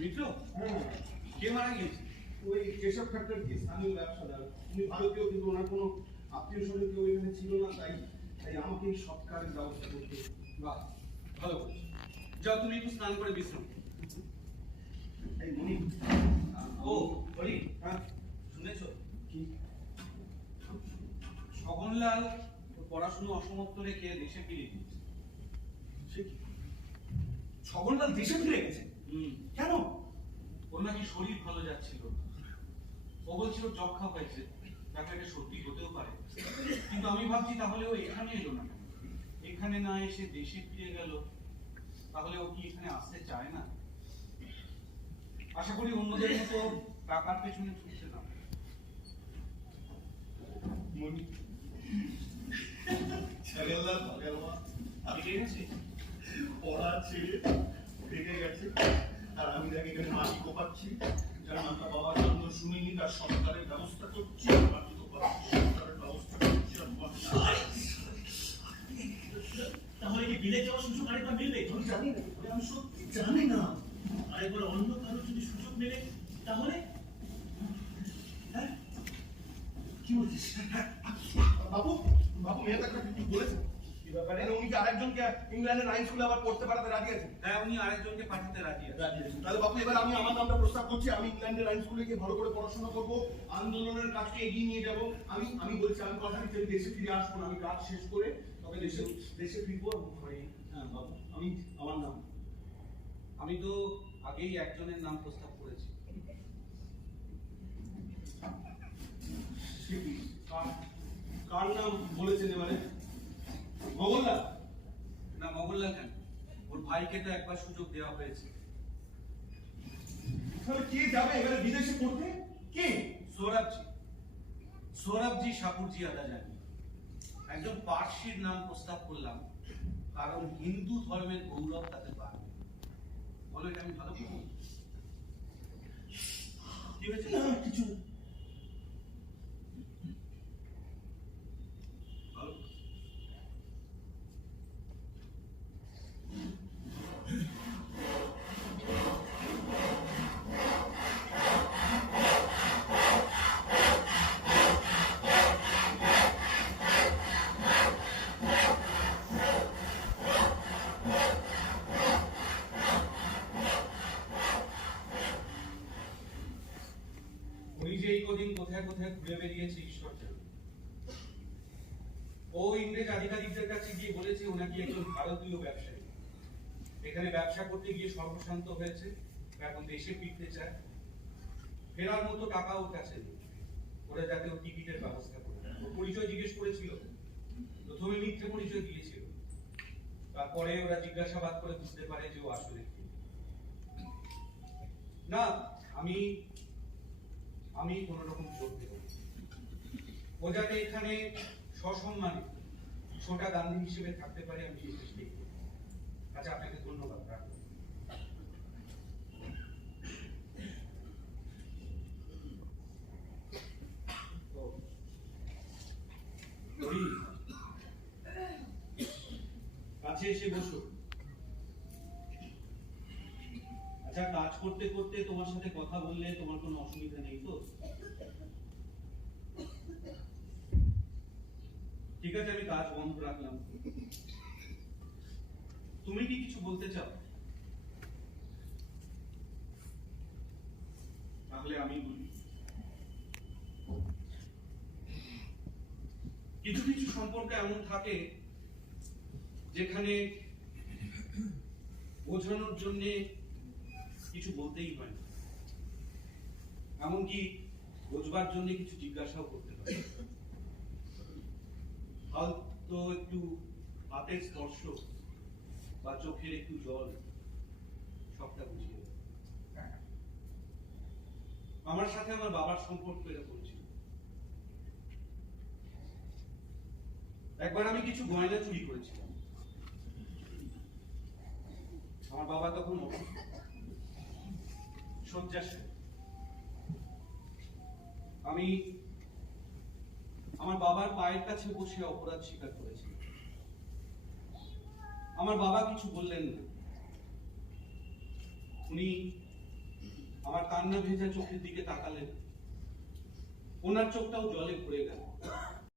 মিত্র, হ্যাঁ, কে মারা গিয়েছে? ওই কেশব ঠাক্কর কি স্থানীয় ব্যবসাদার, উনি ভারতীয়, কিন্তু ওনার কোনো আত্মীয় স্বজন কেউ এখানে ছিল না, তাই তাই আমাকে এই সৎকারের ব্যবস্থা করতে। বাহ, ভালো করেছো। যাও, তুমি একটু স্নান করে বিশ্রাম করো। এই মনি, ও বলি, হ্যাঁ শুনেছো কি? শগনলাল ওর পড়াশুনো অসমাপ্ত রেখে দেশে ফিরে গিয়েছে। সে কি? ছগনলাল দেশে ফিরে গেছে? কেন? ওর নাকি শরীর ভালো যাচ্ছিল না। ও বলছিল যক্ষা হয়েছে, তাকে এটা সত্যি হতেও পারে। কিন্তু আমি ভাবছি তাহলে ও এখানে এলো না কেন? এখানে না এসে দেশে ফিরে গেল, তাহলে ও কি এখানে আসতে চায় না? আশা করি অন্যদের মতো টাকার পেছনে ছুটছে না। মনি, ছগনলাল ভাগেরওয়া আমি জেনেছি পড়া ছেড়ে ভেঙে গেছে, আর আমি তাকে এখানে মাটি কোপাচ্ছি, যার মাথা বাবার জন্য শুনিনি, তার সরকারের ব্যবস্থা করছি, মাটি কোপাচ্ছি, সরকারের ব্যবস্থা করছি। তাহলে কি বিলে যাওয়ার সুযোগ আরেকবার মিলবে? আমি জানি না, আমি সত্যি জানি না। আরেকবার অন্য কারো যদি সুযোগ মেলে তাহলে? হ্যাঁ, কি বলছিস? হ্যাঁ, বাবু, বাবু মেয়ে তাকে কি বলেছে? কি ব্যাপারে? উনি কি আরেকজনকে ইংল্যান্ডের আইন স্কুলে আবার পড়তে পাঠাতে রাজি আছেন? হ্যাঁ, উনি আরেকজনকে পাঠাতে রাজি আছে। তাহলে বাবু, এবার আমি আমার নামটা প্রস্তাব করছি। আমি ইংল্যান্ডের আইন স্কুলে গিয়ে ভালো করে পড়াশোনা করবো, আন্দোলনের কাজকে এগিয়ে নিয়ে যাব। আমি বলছি, আমি কথা দিচ্ছি, আমি দেশে ফিরে আসবো না। আমি কাজ শেষ করে তবে দেশে ফিরবো। হ্যাঁ বাবু, আমি আমার নাম। আমি তো আগেই একজনের নাম প্রস্তাব করেছি। সে কি? কার নাম বলেছেন এবারে? মোগললাল? না, মোগললাল কেন, ওর ভাইকে তো একবার সুযোগ দেওয়া হয়েছে। তাহলে কে যাবে এবারে বিদেশে পড়তে? কে? সৌরভজি, সৌরভজি সাপুরজি আদা জানি। একজন পার্সির নাম প্রস্তাব করলাম, কারণ হিন্দু ধর্মের গৌরব তাতে পারবে। বলো, এটা আমি ভালো করবো? কি হয়েছে? কিছু ভালো। উনি যে এই কদিন কোথায় কোথায় ঘুরে বেরিয়েছে ঈশ্বর জানে। ও ইংরেজ আধিকারিকদের কাছে গিয়ে বলেছে ও নাকি একজন ভারতীয় ব্যবসায়ী, এখানে ব্যবসা করতে গিয়ে সর্বশান্ত হয়েছে, এখন দেশে ফিরতে চায়। ফেরার মতো টাকা ওর কাছে নেই, ওরা যাতে ওর টিকিটের ব্যবস্থা করে। ওর পরিচয় জিজ্ঞেস করেছিল, প্রথমে মিথ্যে পরিচয় দিয়েছিল, তারপরে ওরা জিজ্ঞাসাবাদ করে বুঝতে পারে যে ও আসলে কি। না, আমি আমি কোন রকম জোর দেব না। ও যাতে এখানে সসম্মানে ছোটা গান্ধী হিসেবে থাকতে পারে, আমি এই চেষ্টাই করব। আচ্ছা, আপনাকে ধন্যবাদ, রাখুন। কাছে এসে বসো। আচ্ছা, কাজ করতে করতে তোমার সাথে কথা বললে তোমার কোনো অসুবিধা নেই তো? ঠিক আছে, আমি কাজ বন্ধ রাখলাম। তুমি কি কিছু বলতে চাও? তাহলে আমি বলি। কিছু কিছু সম্পর্ক এমন থাকে যেখানে বোঝানোর জন্য কিছু বলতেই হয় না, এমনকি বোঝবার জন্য কিছু জিজ্ঞাসাও করতে হয়। হয়তো একটু হাতের স্পর্শ বা চোখের একটু জল সবটা বুঝিয়ে দেয়। আমার সাথে আমার বাবার সম্পর্ক এরকম ছিল। একবার আমি কিছু গয়না চুরি করেছিলাম। আমার বাবা তখন শয্যাশায়ী। আমি আমার বাবার পায়ের কাছে বসে অপরাধ স্বীকার করেছিলাম। আমার বাবা কিছু বললেন না। উনি আমার কান্না ভেজা চোখের দিকে তাকালেন, ওনার চোখটাও জলে ভরে গেল।